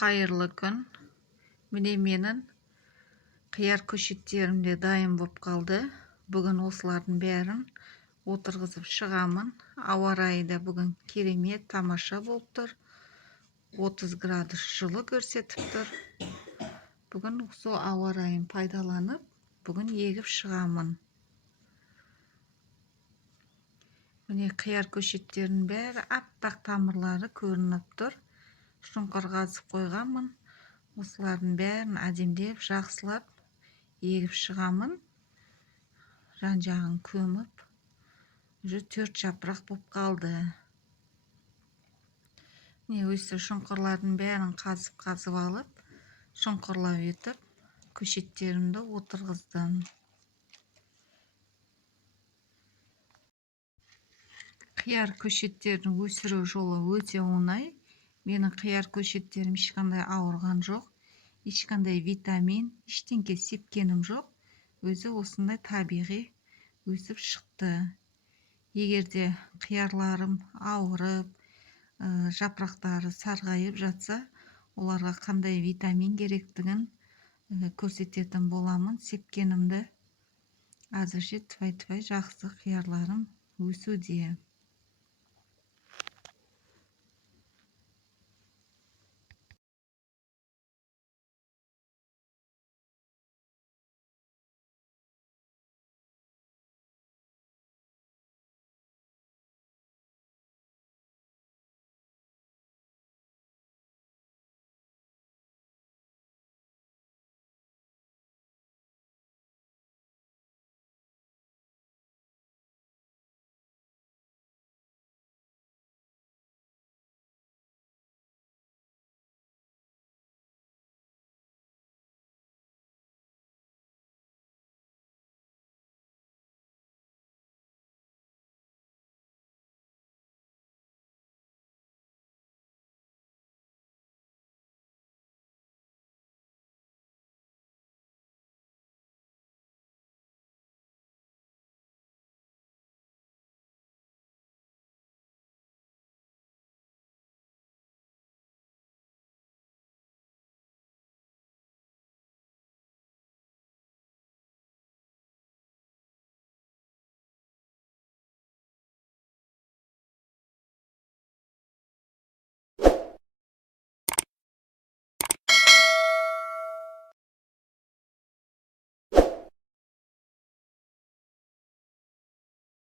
Қайырлы күн. Міне менің қияр көшеттерім де дайын болып қалды. Бүгін осылардың бәрін отырғызып шығамын. Ауа райы да бүгін керемет, тамаша болып тұр. 30 градус жылы көрсетіп тұр. Бүгін сол ауа райын пайдаланып, бүгін егіп шығамын. Міне қияр көшеттерінің бәрі аппақ тамырлары көрініп тұр. Шұңқыр қазып қойғанмын. Осылардың бәрін әдемдеп, жақсылап егіп шығамын. Жан-жағын көміп, уже 4 жапырақ болып қалды. Міне осы шұңқырлардың бәрін қазып алып, шұңқырлап етіп, көшеттерімді отырғыздым. Қияр көшеттерін өсіру жолы өте оңай. Менің қияр көшеттерім ешқандай ауырған жоқ. Ешқандай витамин, ештеңке сепкенім жоқ. Өзі осындай табиғи өсіп шықты. Егерде қиярларым ауырып, жапырақтары сарғайып жатса, оларға қандай витамин керектігін көрсететін боламын. Сепкенімді әзірше тфай жақсы қиярларым өсуде.